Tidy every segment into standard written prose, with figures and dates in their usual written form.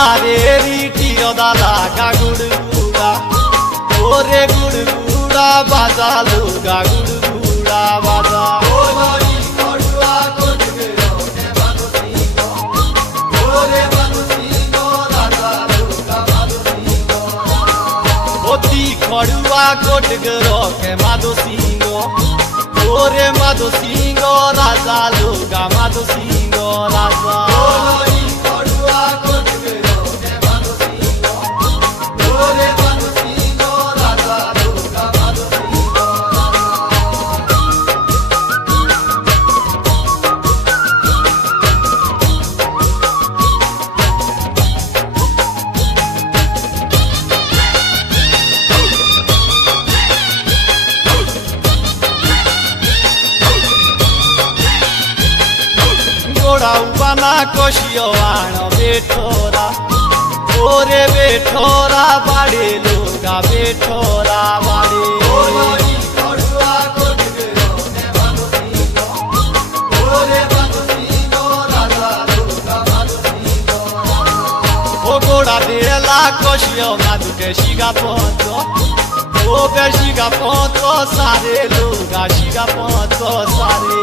सारे रीटी दादा का गुड़गुड़ा ओरे गुड़गुड़ा बाजा लोगा गुड़गुड़ा बाजा खड़ुआ कोट गरो के माधो सिंह ओरे माधो सिंह राजा लोगा माधो सिंह राजा खड़ुआ कोट गरो के माधो सिंह ओरे माधो सिंह राजा लोगा माधो सिंह उबाना कोशियो आनो बेठोरा ओरे बेठोरा बाड़े लोगा बेठोरा बाड़े ओ गोड़ा देला कोशियो मादु के शिगा पोतो ओ बे शिगा पोतो सारे लोगा शिगा पोतो सारे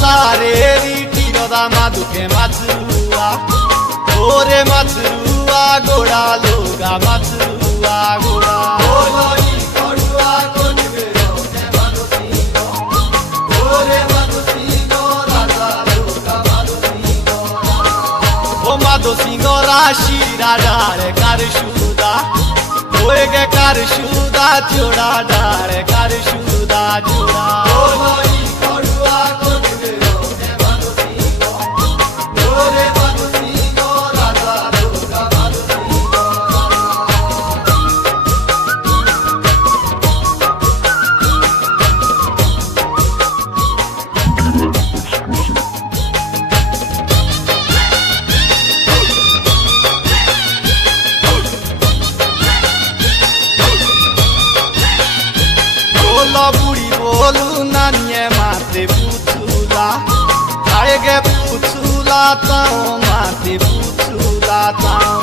सारे रीटी दादा माधु के माथुआ ओरे माथुआ गोड़ा लोगा माथुआ गोड़ा ओ माधो सिंह राशि डारे कारशुदा ओए के कारशुदा जोड़ा डारे कारशुदा जोड़ा बुढ़ी बोलू नानिये माते पूछूला आएगे पूछूला ताओ माते पूछूला ताओ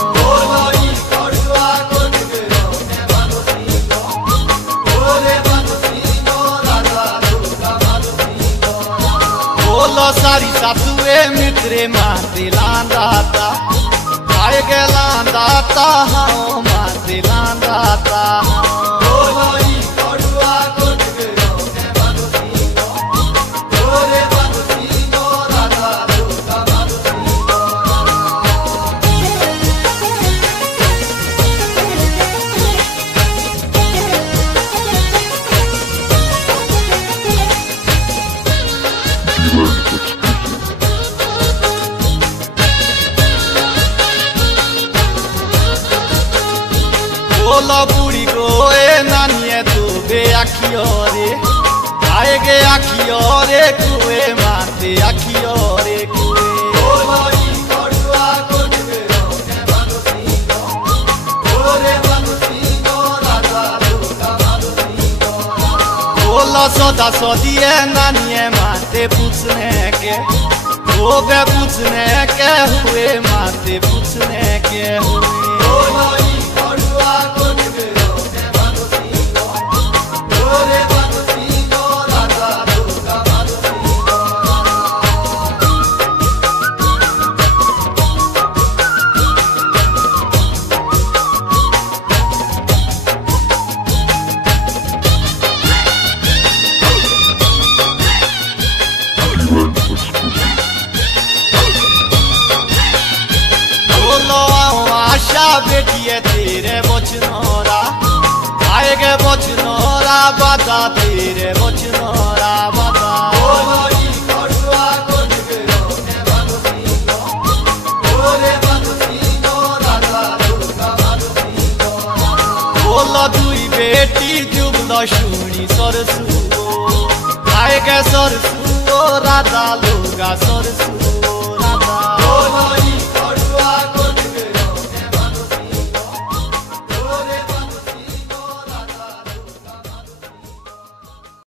बोलो सारी सातुए मित्रे माते लांदाता आएगे लांदाता हाँ माते लांदाता बोलो बुढ़ी गोए नानिये तू बे आखियो रे आएगे आखियो रे कुए माते आखियो रे कुए बोलो सदा सदिए नानिये माते पूछने के वो बे पूछने के हुए माते पूछने के हुए बेटिए तेरे बचनोरा आएगे बचनोरा बादा तेरे बचनोरा बादा दुई बेटी जुबल शुणी सरसू आए गे सरसू राजा लोगा सरसू